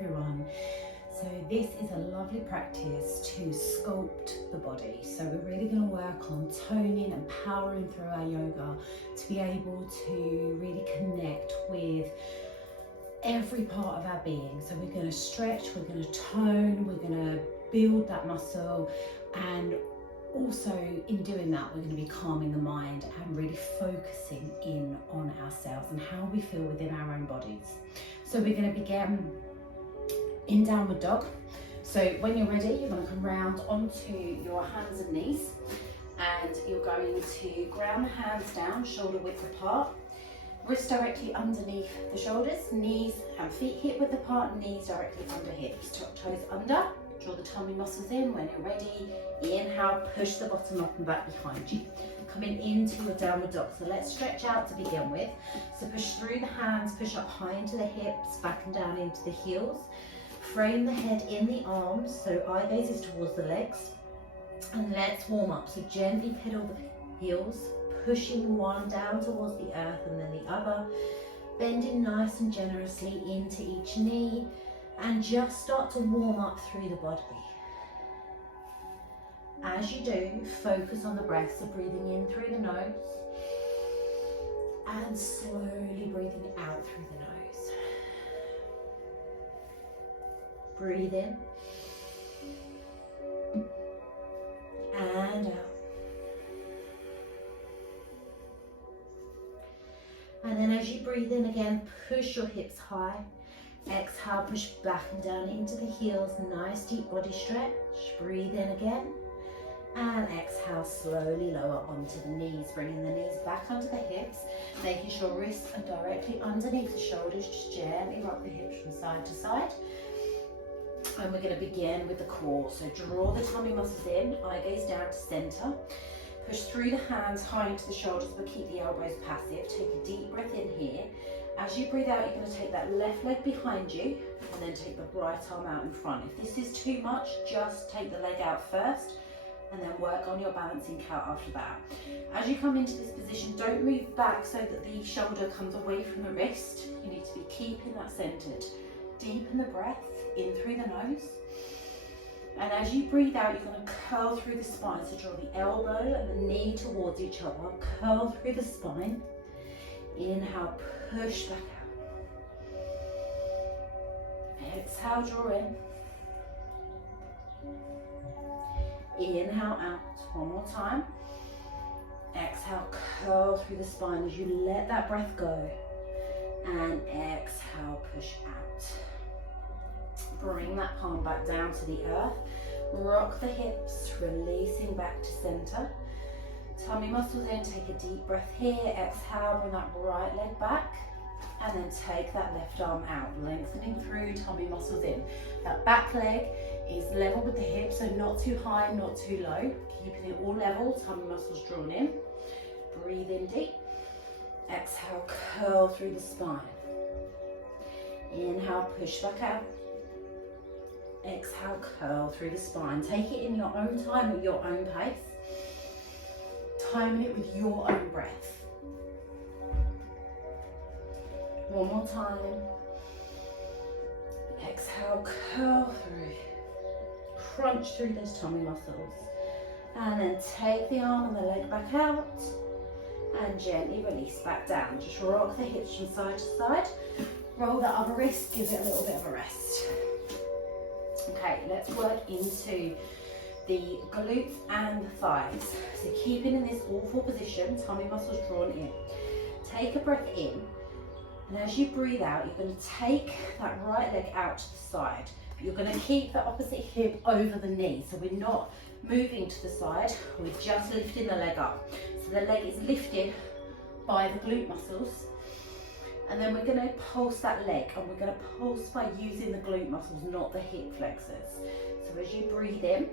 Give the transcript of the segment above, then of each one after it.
everyone. So this is a lovely practice to sculpt the body. So we're really going to work on toning and powering through our yoga to be able to really connect with every part of our being. So we're going to stretch, we're going to tone, we're going to build that muscle, and also in doing that we're going to be calming the mind and really focusing in on ourselves and how we feel within our own bodies. So we're going to begin in downward dog. So when you're ready, you're going to come round onto your hands and knees, and you're going to ground the hands down, shoulder width apart, wrists directly underneath the shoulders, knees and feet hip width apart, knees directly under hips, top toes under. Draw the tummy muscles in. When you're ready, inhale, push the bottom up and back behind you. Coming into your downward dog. So let's stretch out to begin with. So push through the hands, push up high into the hips, back and down into the heels. Frame the head in the arms, so eye gaze is towards the legs. And let's warm up. So gently pedal the heels, pushing one down towards the earth and then the other. Bending nice and generously into each knee. And just start to warm up through the body. As you do, focus on the breath, so breathing in through the nose and slowly breathing out through the nose. Breathe in and out. And then as you breathe in again, push your hips high. Exhale, push back and down into the heels, nice deep body stretch. Breathe in again. And exhale, slowly lower onto the knees, bringing the knees back onto the hips, making sure wrists are directly underneath the shoulders. Just gently rock the hips from side to side. And we're going to begin with the core. So draw the tummy muscles in, eye gaze down to center. Push through the hands high into the shoulders, but keep the elbows passive. Take a deep breath in here. As you breathe out, you're going to take that left leg behind you and then take the right arm out in front. If this is too much, just take the leg out first and then work on your balancing count after that. As you come into this position, don't move back so that the shoulder comes away from the wrist. You need to be keeping that centered. Deepen the breath in through the nose. And as you breathe out, you're going to curl through the spine. So draw the elbow and the knee towards each other. Curl through the spine. Inhale, push back out. Exhale, draw in. Inhale out. One more time. Exhale, curl through the spine as you let that breath go. And exhale, push out. Bring that palm back down to the earth. Rock the hips, releasing back to center. Tummy muscles in, take a deep breath here. Exhale, bring that right leg back. And then take that left arm out, lengthening through, tummy muscles in. That back leg is level with the hips, so not too high, not too low. Keeping it all level, tummy muscles drawn in. Breathe in deep. Exhale, curl through the spine. Inhale, push back out. Exhale, curl through the spine. Take it in your own time at your own pace. Timing it with your own breath. One more time. Exhale, curl through. Crunch through those tummy muscles. And then take the arm and the leg back out. And gently release back down. Just rock the hips from side to side. Roll the other wrist, give it a little bit of a rest. Okay, let's work into the glutes and the thighs. So keeping in this awful position, tummy muscles drawn in. Take a breath in, and as you breathe out, you're going to take that right leg out to the side. But you're going to keep the opposite hip over the knee. So we're not moving to the side, we're just lifting the leg up. So the leg is lifted by the glute muscles. And then we're going to pulse that leg, and we're going to pulse by using the glute muscles, not the hip flexors. So as you breathe in,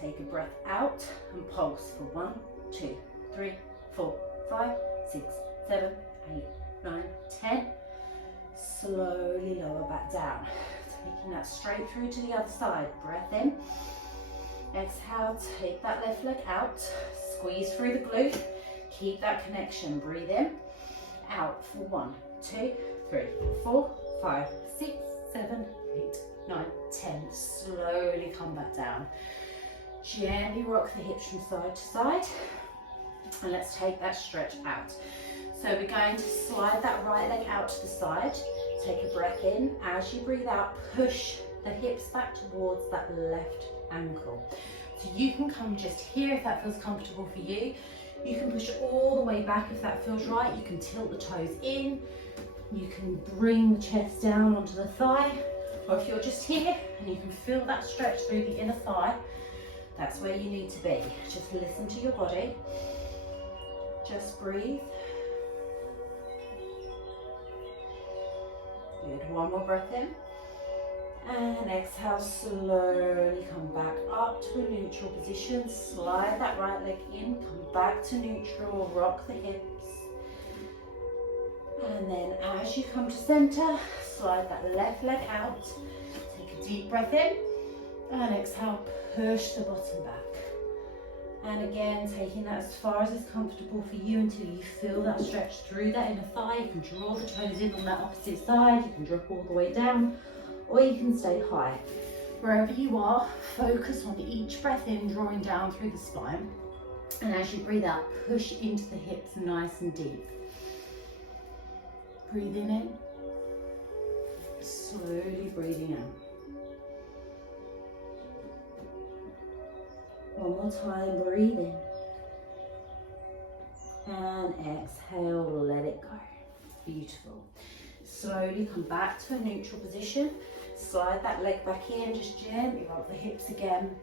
take a breath out and pulse for 1, 2, 3, 4, 5, 6, 7, 8, 9, 10. Slowly lower back down. Taking that straight through to the other side. Breath in. Exhale, take that left leg out. Squeeze through the glute. Keep that connection. Breathe in. Out for 1, 2, 3, 4, 5, 6, come back down. Gently rock the hips from side to side, and let's take that stretch out. So we're going to slide that right leg out to the side. Take a breath in. As you breathe out, push the hips back towards that left ankle. So you can come just here if that feels comfortable for you. You can push all the way back if that feels right. You can tilt the toes in. You can bring the chest down onto the thigh. Or if you're just here and you can feel that stretch through the inner thigh, that's where you need to be. Just listen to your body. Just breathe. Good, one more breath in. And exhale, slowly come back up to a neutral position. Slide that right leg in, come back to neutral, rock the hips. And then as you come to center, slide that left leg out. Take a deep breath in. And exhale, push the bottom back. And again, taking that as far as is comfortable for you until you feel that stretch through that inner thigh. You can draw the toes in on that opposite side. You can drop all the way down, or you can stay high. Wherever you are, focus on each breath in, drawing down through the spine. And as you breathe out, push into the hips nice and deep. Breathing in, slowly breathing out. One more time, breathe in. And exhale, let it go. Beautiful. Slowly come back to a neutral position. Slide that leg back in, just gently rock the hips again.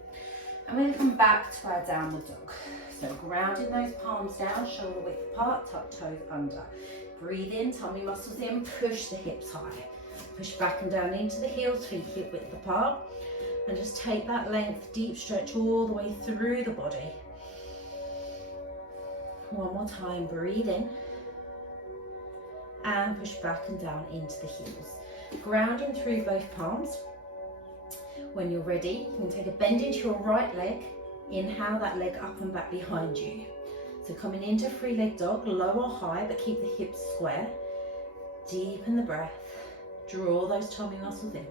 And we're going to come back to our downward dog. So grounding those palms down, shoulder width apart, tuck toes under. Breathe in, tummy muscles in, push the hips high. Push back and down into the heels, feet hip width apart. And just take that length, deep stretch all the way through the body. One more time, breathe in. And push back and down into the heels. Grounding through both palms. When you're ready, you can take a bend into your right leg. Inhale that leg up and back behind you. So coming into free leg dog, low or high, but keep the hips square. Deepen the breath. Draw those tummy muscles in.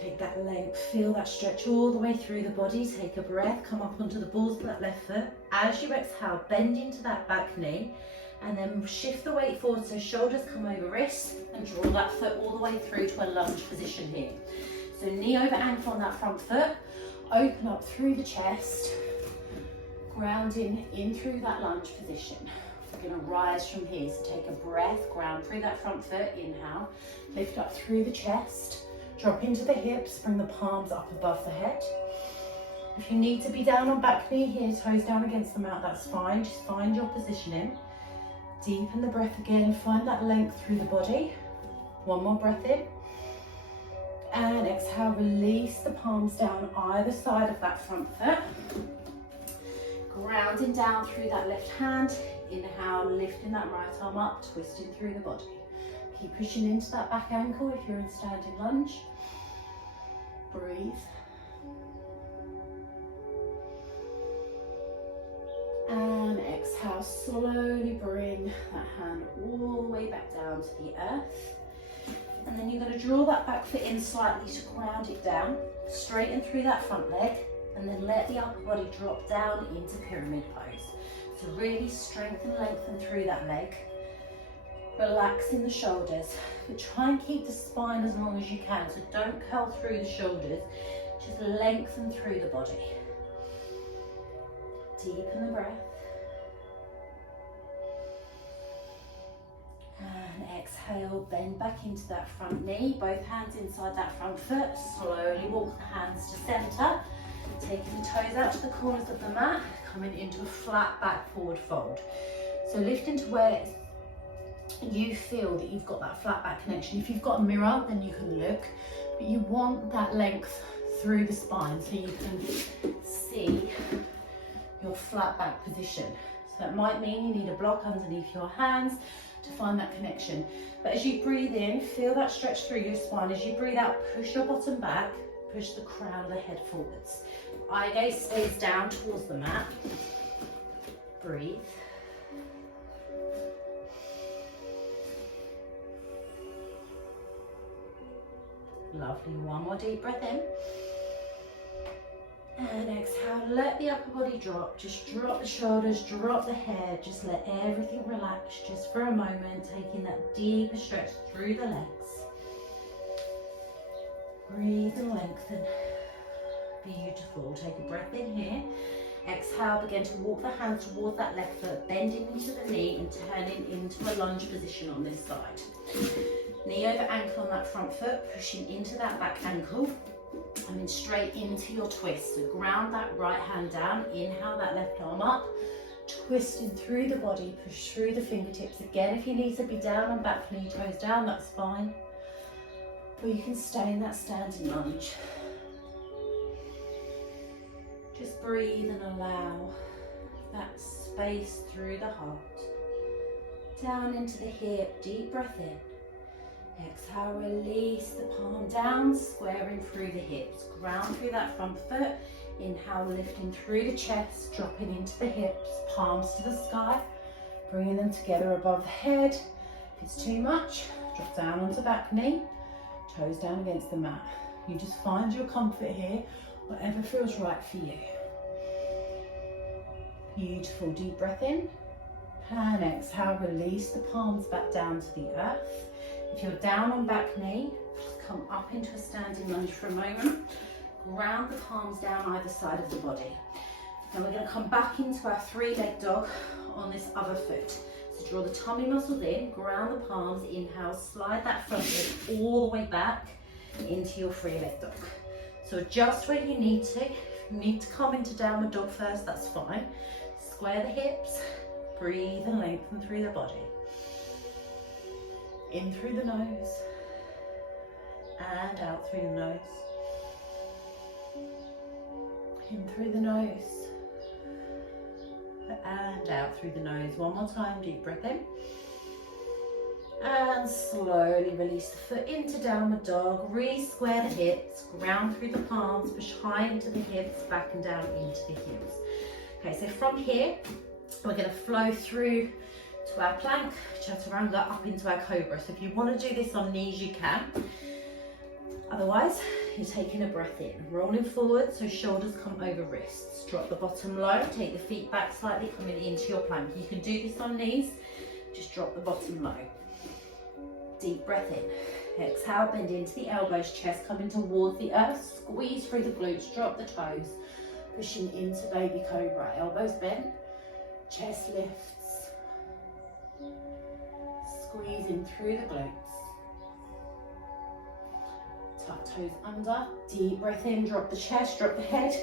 Take that length, feel that stretch all the way through the body. Take a breath, come up onto the balls of that left foot. As you exhale, bend into that back knee and then shift the weight forward so shoulders come over wrists and draw that foot all the way through to a lunge position here. So knee over ankle on that front foot, open up through the chest, grounding in through that lunge position. We're going to rise from here, so take a breath, ground through that front foot, inhale, lift up through the chest. Drop into the hips, bring the palms up above the head. If you need to be down on back knee here, toes down against the mat, that's fine. Just find your positioning. Deepen the breath again, find that length through the body. One more breath in. And exhale, release the palms down either side of that front foot. Grounding down through that left hand. Inhale, lifting that right arm up, twisting through the body. Keep pushing into that back ankle if you're in standing lunge. Breathe. And exhale, slowly bring that hand all the way back down to the earth. And then you're going to draw that back foot in slightly to ground it down. Straighten through that front leg and then let the upper body drop down into pyramid pose. So really strengthen, lengthen through that leg. Relaxing the shoulders, but try and keep the spine as long as you can. So don't curl through the shoulders, just lengthen through the body. Deepen the breath. And exhale, bend back into that front knee, both hands inside that front foot. Slowly walk the hands to center, taking the toes out to the corners of the mat, coming into a flat back forward fold. So lift into where you feel that you've got that flat back connection. If you've got a mirror, then you can look, but you want that length through the spine so you can see your flat back position. So that might mean you need a block underneath your hands to find that connection. But as you breathe in, feel that stretch through your spine. As you breathe out, push your bottom back, push the crown of the head forwards. Eye gaze stays down towards the mat. Breathe. Lovely. One more deep breath in. And exhale, let the upper body drop. Just drop the shoulders, drop the head. Just let everything relax just for a moment, taking that deeper stretch through the legs. Breathe and lengthen. Beautiful. Take a breath in here. Exhale, begin to walk the hands towards that left foot, bending into the knee and turning into a lunge position on this side. Knee over ankle on that front foot, pushing into that back ankle. And then straight into your twist. So ground that right hand down, inhale that left arm up, twisting through the body, push through the fingertips. Again, if you need to be down on back knee, toes down, that's fine. Or you can stay in that standing lunge. Just breathe and allow that space through the heart. Down into the hip, deep breath in. Exhale, release the palm down, squaring through the hips. Ground through that front foot. Inhale, lifting through the chest, dropping into the hips, palms to the sky. Bringing them together above the head. If it's too much, drop down onto back knee, toes down against the mat. You just find your comfort here, whatever feels right for you. Beautiful, deep breath in. And exhale, release the palms back down to the earth. If you're down on back knee, come up into a standing lunge for a moment. Ground the palms down either side of the body. Then we're going to come back into our three-leg dog on this other foot. So draw the tummy muscles in, ground the palms, inhale, slide that front leg all the way back into your three-leg dog. So adjust where you need to. If you need to come into downward dog first, that's fine. Square the hips, breathe and lengthen through the body. In through the nose and out through the nose. In through the nose and out through the nose. One more time, deep breath in. And slowly release the foot into downward dog. Re-square the hips, ground through the palms, push high into the hips, back and down into the heels. Okay, so from here, we're going to flow through to our plank, Chaturanga, up into our cobra. So if you want to do this on knees, you can. Otherwise, you're taking a breath in. Rolling forward, so shoulders come over wrists. Drop the bottom low, take the feet back slightly, coming into your plank. You can do this on knees, just drop the bottom low. Deep breath in. Exhale, bend into the elbows, chest coming towards the earth. Squeeze through the glutes, drop the toes. Pushing into baby cobra. Elbows bent, chest lifts. Squeezing through the glutes. Tuck toes under, deep breath in, drop the chest, drop the head,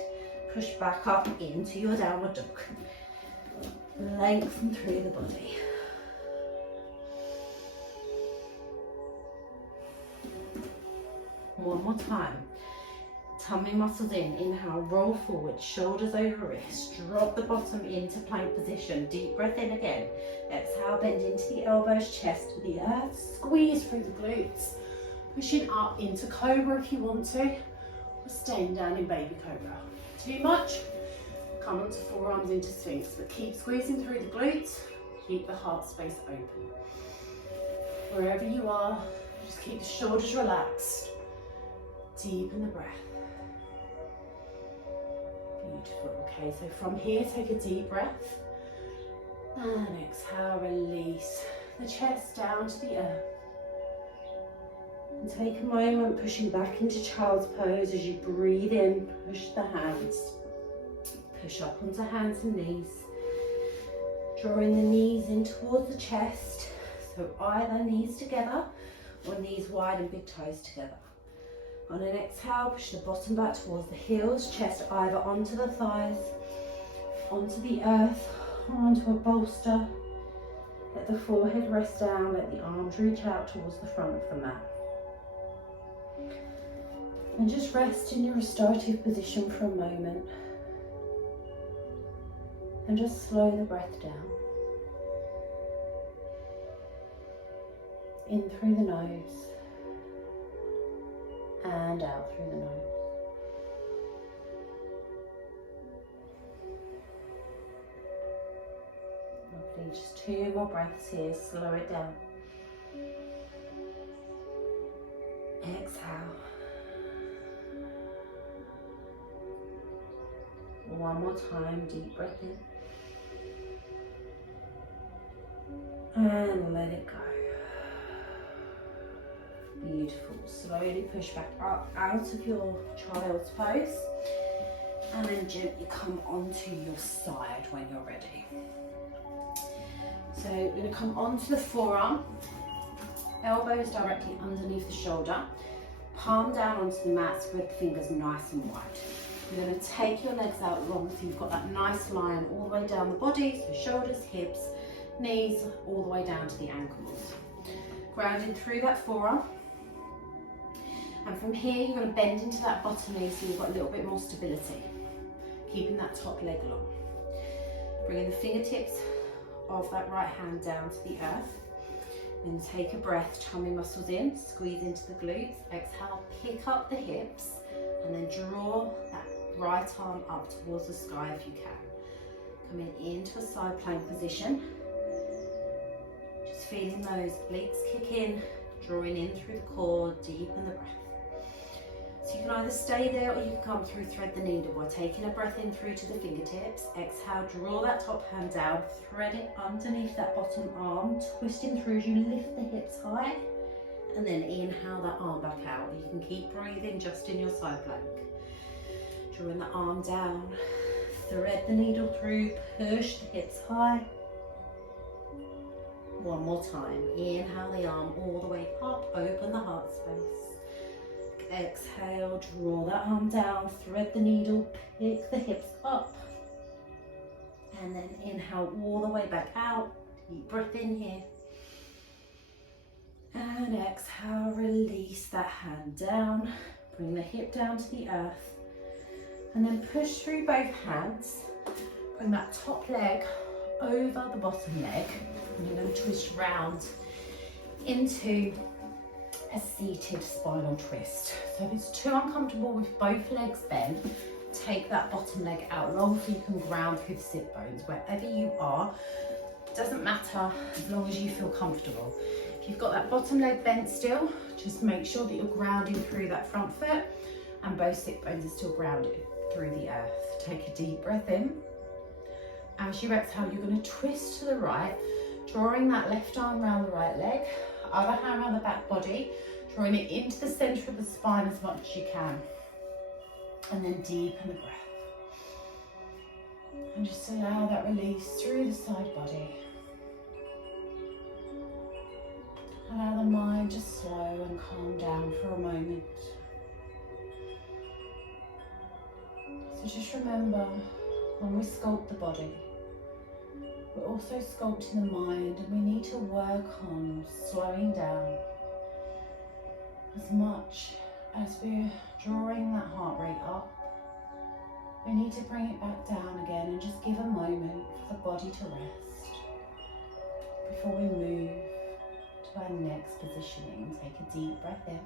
push back up into your downward dog. Lengthen through the body. One more time. Tummy muscles in, inhale, roll forward, shoulders over wrists, drop the bottom into plank position, deep breath in again. Exhale, bend into the elbows, chest to the earth, squeeze through the glutes, pushing up into cobra if you want to, or staying down in baby cobra. Too much? Come onto forearms into sphinx, but keep squeezing through the glutes, keep the heart space open. Wherever you are, just keep the shoulders relaxed, deepen the breath. Beautiful. Okay, so from here, take a deep breath. And exhale, release the chest down to the earth. And take a moment pushing back into child's pose as you breathe in, push the hands. Push up onto hands and knees. Drawing the knees in towards the chest. So either knees together or knees wide and big toes together. On an exhale, push the bottom back towards the heels, chest either onto the thighs, onto the earth, or onto a bolster. Let the forehead rest down, let the arms reach out towards the front of the mat. And just rest in your restorative position for a moment. And just slow the breath down. In through the nose. And out through the nose. Lovely, just 2 more breaths here, slow it down. Exhale. One more time, deep breath in. And let it go. Beautiful. Slowly push back up out of your child's pose. And then gently come onto your side when you're ready. So we're going to come onto the forearm. Elbows directly underneath the shoulder. Palm down onto the mat, spread the fingers nice and wide. You're going to take your legs out long so you've got that nice line all the way down the body, so shoulders, hips, knees, all the way down to the ankles. Grounding through that forearm. And from here you're going to bend into that bottom knee so you've got a little bit more stability. Keeping that top leg long. Bringing the fingertips of that right hand down to the earth. Then take a breath, tummy muscles in, squeeze into the glutes. Exhale, pick up the hips, and then draw that right arm up towards the sky if you can. Coming into a side plank position. Just feeling those obliques kick in, drawing in through the core, deepen the breath. So you can either stay there or you can come through, thread the needle by taking a breath in through to the fingertips. Exhale, draw that top hand down, thread it underneath that bottom arm, twisting through as you lift the hips high, and then inhale that arm back out. You can keep breathing just in your side plank. Drawing the arm down, thread the needle through, push the hips high. One more time, inhale the arm all the way up, open the heart space. Exhale, draw that arm down, thread the needle, pick the hips up. And then inhale all the way back out. Deep breath in here. And exhale, release that hand down. Bring the hip down to the earth. And then push through both hands. Bring that top leg over the bottom leg. And you're going to twist round into a seated spinal twist. So if it's too uncomfortable with both legs bent, take that bottom leg out long so you can ground through the sit bones. Wherever you are, it doesn't matter as long as you feel comfortable. If you've got that bottom leg bent still, just make sure that you're grounding through that front foot and both sit bones are still grounded through the earth. Take a deep breath in. As you exhale, you're going to twist to the right, drawing that left arm around the right leg, other hand around the back body, drawing it into the centre of the spine as much as you can. And then deepen the breath. And just allow that release through the side body. Allow the mind to slow and calm down for a moment. So just remember, when we sculpt the body, we're also sculpting the mind, and we need to work on slowing down as much as we're drawing that heart rate up. We need to bring it back down again and just give a moment for the body to rest before we move to our next positioning. Take a deep breath in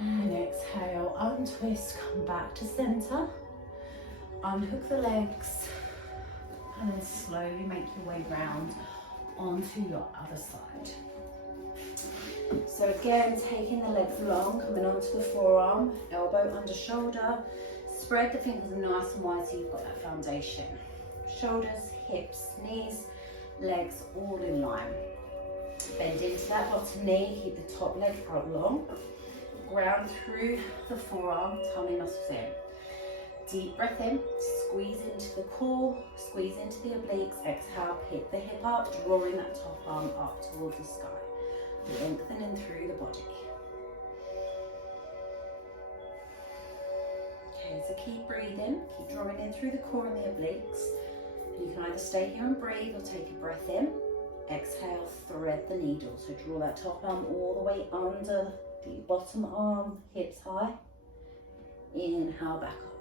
and exhale, untwist, come back to center, unhook the legs, and then slowly make your way round onto your other side. So again, taking the legs long, coming onto the forearm, elbow under shoulder, spread the fingers nice and wide so you've got that foundation. Shoulders, hips, knees, legs all in line. Bend into that bottom knee, keep the top leg out long. Ground through the forearm, tummy muscles in. Deep breath in, squeeze into the core, squeeze into the obliques, exhale, pick the hip up, drawing that top arm up towards the sky. Lengthening through the body. Okay, so keep breathing, keep drawing in through the core and the obliques. You can either stay here and breathe or take a breath in. Exhale, thread the needle. So draw that top arm all the way under the bottom arm, hips high. Inhale, back up.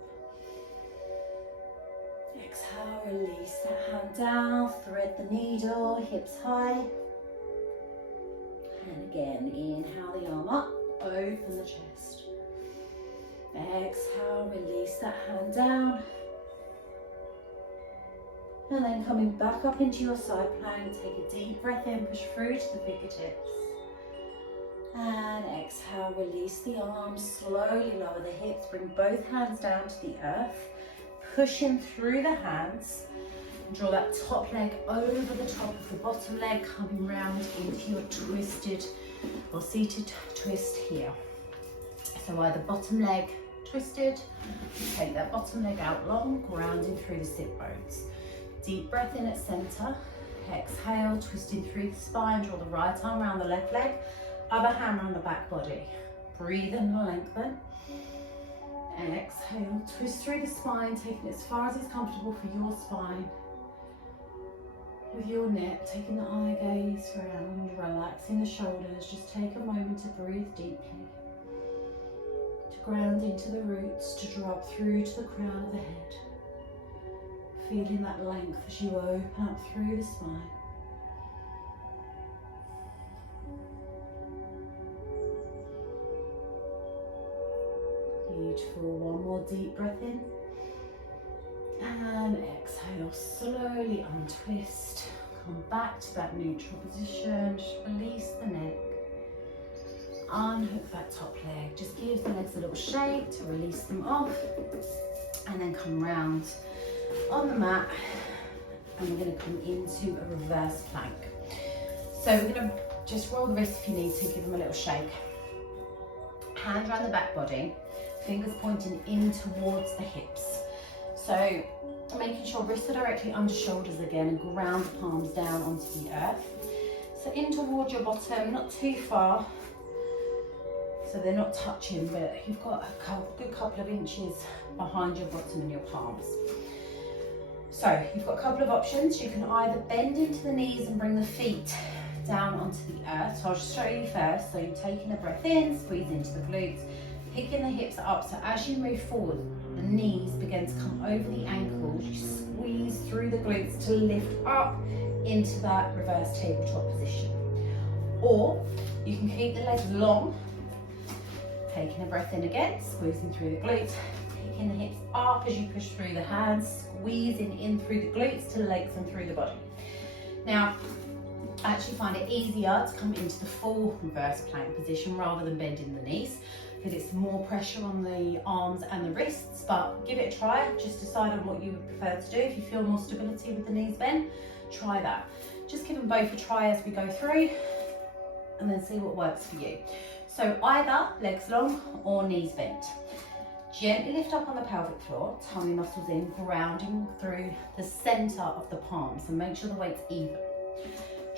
Exhale, release that hand down, thread the needle, hips high. And again, inhale the arm up, open the chest. Exhale, release that hand down. And then coming back up into your side plank, take a deep breath in, push through to the fingertips. And exhale, release the arms, slowly lower the hips, bring both hands down to the earth. pushing through the hands. Draw that top leg over the top of the bottom leg, coming round into your twisted or seated twist here. So either bottom leg twisted, take that bottom leg out long, grounding through the sit bones. Deep breath in at center. Exhale, twisting through the spine. Draw the right arm around the left leg, other hand around the back body. Breathe in and lengthen. Exhale, twist through the spine, taking it as far as is comfortable for your spine. With your neck, taking the eye gaze round, relaxing the shoulders. Just take a moment to breathe deeply. To ground into the roots, to drop through to the crown of the head. Feeling that length as you open up through the spine. Beautiful. One more deep breath in. And exhale. Slowly untwist. Come back to that neutral position. Just release the neck. Unhook that top leg. Just give the legs a little shake to release them off. And then come round on the mat. And we're going to come into a reverse plank. So we're going to just roll the wrists if you need to. Give them a little shake. Hands around the back body. Fingers pointing in towards the hips. So making sure wrists are directly under shoulders again and ground the palms down onto the earth. So in towards your bottom, not too far. So they're not touching, but you've got a good couple of inches behind your bottom and your palms. So you've got a couple of options. You can either bend into the knees and bring the feet down onto the earth. So I'll just show you first. So you're taking a breath in, squeeze into the glutes. Picking the hips up, so as you move forward, the knees begin to come over the ankles. You squeeze through the glutes to lift up into that reverse tabletop position. Or you can keep the legs long, taking a breath in again, squeezing through the glutes, picking the hips up as you push through the hands, squeezing in through the glutes to lengthen through the body. Now, I actually find it easier to come into the full reverse plank position rather than bending the knees, because it's more pressure on the arms and the wrists, but give it a try. Just decide on what you would prefer to do. If you feel more stability with the knees bent, try that. Just give them both a try as we go through and then see what works for you. So either legs long or knees bent. Gently lift up on the pelvic floor, tummy muscles in, grounding through the center of the palms, and make sure the weight's even.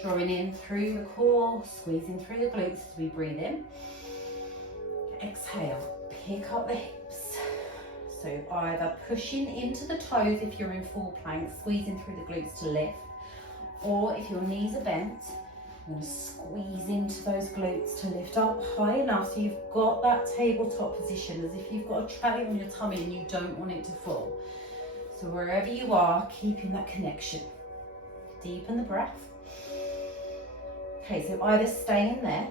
Drawing in through the core, squeezing through the glutes as we breathe in. Exhale, pick up the hips. So either pushing into the toes if you're in full plank, squeezing through the glutes to lift, or if your knees are bent, you're going to squeeze into those glutes to lift up high enough so you've got that tabletop position, as if you've got a tray on your tummy and you don't want it to fall. So wherever you are, keeping that connection. Deepen the breath. Okay, so either stay in there,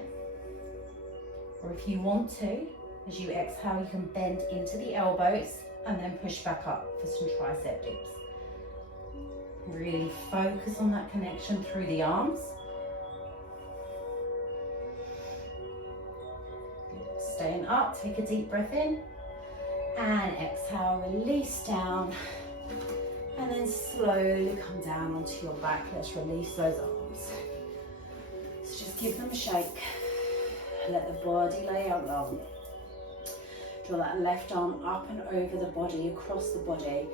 or if you want to, as you exhale, you can bend into the elbows and then push back up for some tricep dips. Really focus on that connection through the arms. Good. Staying up, take a deep breath in and exhale, release down, and then slowly come down onto your back. Let's release those arms. So just give them a shake. Let the body lay out long. Draw that left arm up and over the body, across the body,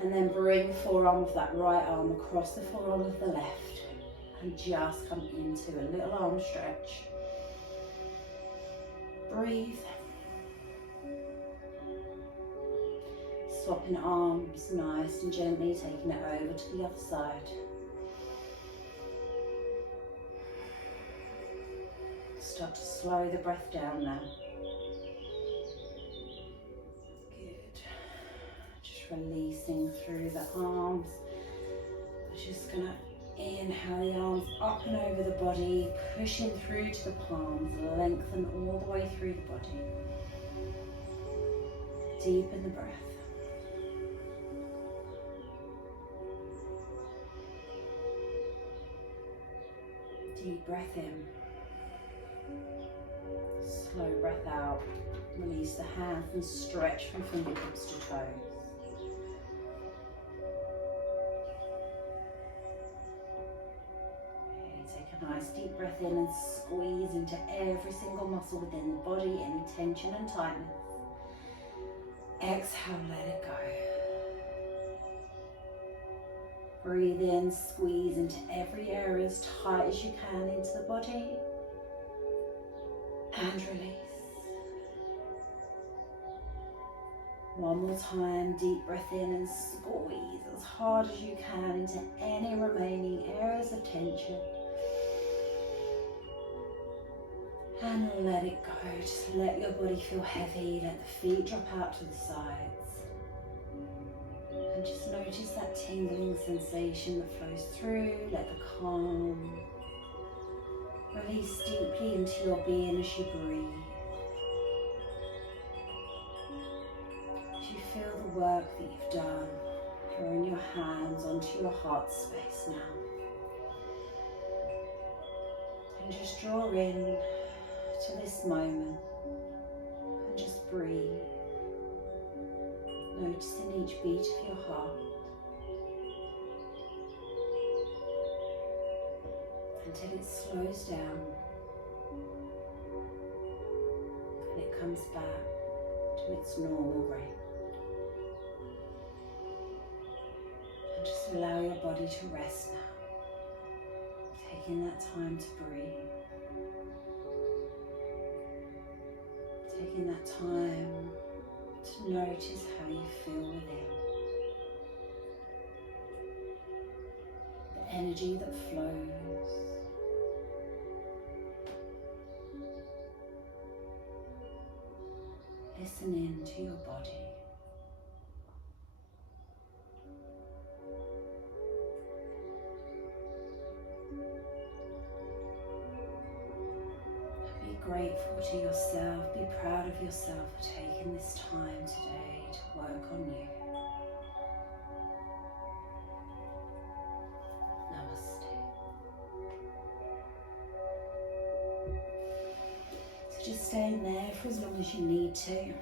and then bring the forearm of that right arm across the forearm of the left, and just come into a little arm stretch. Breathe. Swapping arms nice and gently, taking it over to the other side. Start to slow the breath down now. Good. Just releasing through the arms. We're just going to inhale the arms up and over the body, pushing through to the palms, lengthen all the way through the body. Deepen the breath. Deep breath in. Slow breath out. Release the hands and stretch from fingertips to toes. breath in and squeeze into every single muscle within the body, any tension and tightness. Exhale, let it go. Breathe in, squeeze into every area as tight as you can into the body. And release. One more time, deep breath in and squeeze as hard as you can into any remaining areas of tension. And let it go. Just let your body feel heavy. Let the feet drop out to the sides. And just notice that tingling sensation that flows through. Let the calm release deeply into your being as you breathe. As you feel the work that you've done, drawing your hands onto your heart space now. And just draw in to this moment and just breathe. Noticing each beat of your heart. Until it slows down and it comes back to its normal rate. And just allow your body to rest now, taking that time to breathe, taking that time to notice how you feel within. The energy that flows. Listen in to your body. Be grateful to yourself. Be proud of yourself for taking this time today to work on you. Namaste. So just stay in there for as long as you need to.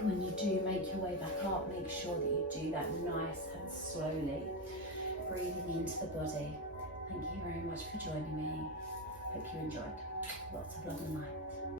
When you do make your way back up, make sure that you do that nice and slowly, breathing into the body. Thank you very much for joining me. Hope you enjoyed. Lots of love and light.